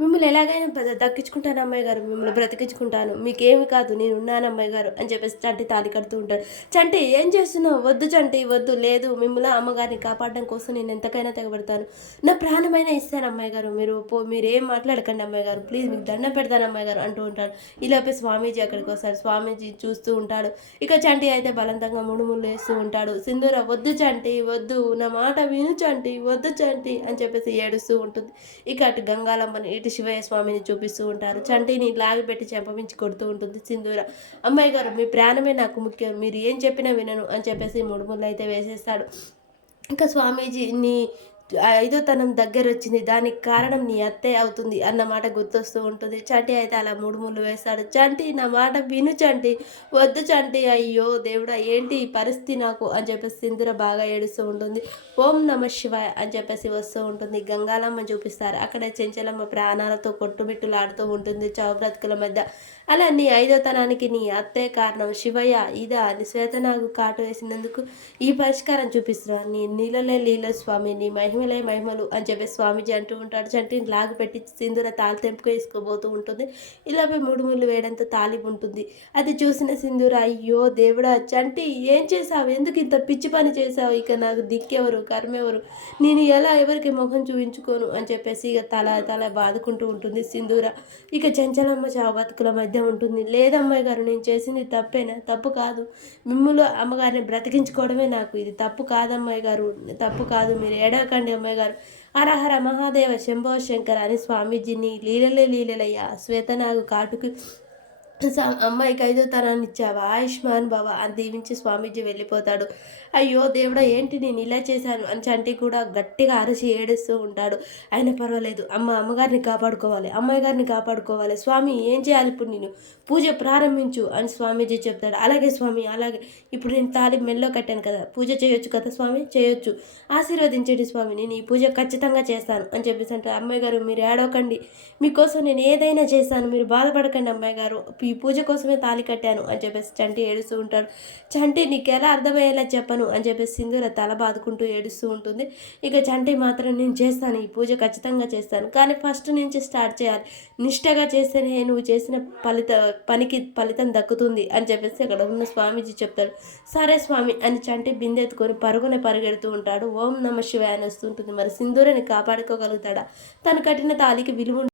మిమ్మల్ని ఎలాగైనా దక్కించుకుంటాను అమ్మాయి గారు, మిమ్మల్ని బ్రతికించుకుంటాను, మీకేమి కాదు, నేనున్నాను అమ్మాయి గారు అని చెప్పేసి చంటి తాళి కడుతూ ఉంటాడు. చంటి ఏం చేస్తున్నావు? వద్దు చంటి వద్దు, లేదు మిమ్మల్ని అమ్మగారిని కాపాడడం కోసం నేను ఎంతకైనా తెగబడతాను, నా ప్రాణమైనా ఇస్తాను అమ్మాయి గారు, మీరేం మాట్లాడకండి అమ్మాయి గారు, ప్లీజ్ మీకు దండం పెడతాను అమ్మాయి గారు అంటూ ఉంటాడు. ఈలోపే స్వామీజీ అక్కడికి వస్తాడు. స్వామీజీ చూస్తూ ఉంటాడు. ఇక చంటి అయితే బలవంతంగా ముడుములు వేస్తూ ఉంటాడు. సింధూర వద్దు చంటి వద్దు, నా మాట విను చంటి, వద్దు చంటి అని చెప్పేసి ఏడుస్తూ ఉంటుంది. ఇక అటు గంగాలమ్మని ఇటు శివయ్య స్వామిని చూపిస్తూ ఉంటారు. చంటిని లాగిపెట్టి చెంపమించి కొడుతూ ఉంటుంది సింధూర. అమ్మాయి గారు మీ ప్రాణమే నాకు ముఖ్యం, మీరు ఏం చెప్పినా వినను అని చెప్పేసి ముడుములు అయితే వేసేస్తాడు. ఇంకా స్వామీజీ నీ ఐదోతనం దగ్గరొచ్చింది, దానికి కారణం నీ అత్తే అవుతుంది అన్నమాట గుర్తొస్తూ ఉంటుంది. చంటి అయితే అలా ముడుములు వేస్తాడు. చంటి నా మాట విను చంటి, వద్దు చంటి, అయ్యో దేవుడా ఏంటి ఈ పరిస్థితి నాకు అని చెప్పేసి సింధూర బాగా ఏడుస్తూ ఉంటుంది. ఓం నమ శివాయ అని చెప్పేసి వస్తూ ఉంటుంది. గంగాలమ్మ చూపిస్తారు. అక్కడే చెంచలమ్మ ప్రాణాలతో కొట్టుమిట్టులాడుతూ ఉంటుంది చావు బ్రతుకుల మధ్య. అలా నీ ఐదోతనానికి నీ అత్తే కారణం శివయ్య ఇదా అని శ్వేతనాగు కాటు వేసినందుకు ఈ పరిష్కారం చూపిస్తున్నా, నీ నీళ్ళలే లీల స్వామి, నీ మహిమలే మహిమలు అని చెప్పి స్వామీజీ అంటూ ఉంటాడు. చంటిని లాగు పెట్టి సింధూర తాళి తెంపుకు వేసుకోబోతూ ఉంటుంది. ఇలాపై మూడు ముళ్ళు వేయడంతో తాళి ఉంటుంది. అది చూసిన సింధూర అయ్యో దేవుడా చంటి ఏం చేసావు, ఎందుకు ఇంత పిచ్చి పని చేసావు, ఇక నాకు దిక్కెవరు కర్మెవరు, నేను ఎలా ఎవరికి ముఖం చూపించుకోను అని చెప్పేసి ఇక తల తల బాదుకుంటూ ఉంటుంది సింధూర. ఇక చెంచలమ్మ చావు బతుకుల మధ్య ఉంటుంది. లేదమ్మాయి గారు నేను చేసింది తప్పేనా? తప్పు కాదు, మిమ్ములు అమ్మగారిని బ్రతికించుకోవడమే నాకు ఇది తప్పు కాదమ్మాయి గారు, తప్పు కాదు, మీరు ఏడవకండి అమ్మాయి గారు, హరహర మహాదేవ శంభో శంకర అని స్వామీజీని లీలలే లీలలయ్యా శ్వేతనాగు కాటుకు అమ్మాయికి ఐదోతనాన్ని ఇచ్చావా, ఆయుష్మాన్ భవ అని దీవించి స్వామీజీ వెళ్ళిపోతాడు. అయ్యో దేవుడా ఏంటి నేను ఇలా చేశాను అని చంటి కూడా గట్టిగా అరిచి ఏడుస్తూ ఉంటాడు. అయినా పర్వాలేదు, అమ్మగారిని కాపాడుకోవాలి, అమ్మాయి గారిని కాపాడుకోవాలి, స్వామి ఏం చేయాలి ఇప్పుడు, నేను పూజ ప్రారంభించు అని స్వామీజీ చెప్తాడు. అలాగే స్వామి అలాగే, ఇప్పుడు నేను తాళి మెల్లో కట్టాను కదా, పూజ చేయొచ్చు కదా స్వామి, చేయొచ్చు, ఆశీర్వదించండి స్వామి, నేను ఈ పూజ ఖచ్చితంగా చేస్తాను అని చెప్పేసి అంటే, అమ్మాయి గారు మీరు ఏడవకండి, మీకోసం నేను ఏదైనా చేస్తాను, మీరు బాధపడకండి అమ్మాయి గారు, ఈ పూజ కోసమే తాళి కట్టాను అని చెప్పేసి చంటి ఏడుస్తూ ఉంటాడు. చంటి నీకు ఎలా అర్థమయ్యేలా చెప్పను అని చెప్పేసి సింధూర తల బాదుకుంటూ ఏడుస్తూ ఉంటుంది. ఇక చంటి మాత్రం నేను చేస్తాను, ఈ పూజ ఖచ్చితంగా చేస్తాను, కానీ ఫస్ట్ నుంచి స్టార్ట్ చేయాలి, నిష్టగా చేస్తేనే నువ్వు చేసిన పనికి ఫలితం దక్కుతుంది అని చెప్పేసి అక్కడ ఉన్న స్వామీజీ చెప్తాడు. సరే స్వామి అని చంటి బిందెత్తుకొని పరుగున పరిగెడుతూ ఉంటాడు. ఓం నమ శివాయ అని వస్తుంటుంది. మరి సింధూరని కాపాడుకోగలుగుతాడా? తను కట్టిన తాళికి విలువ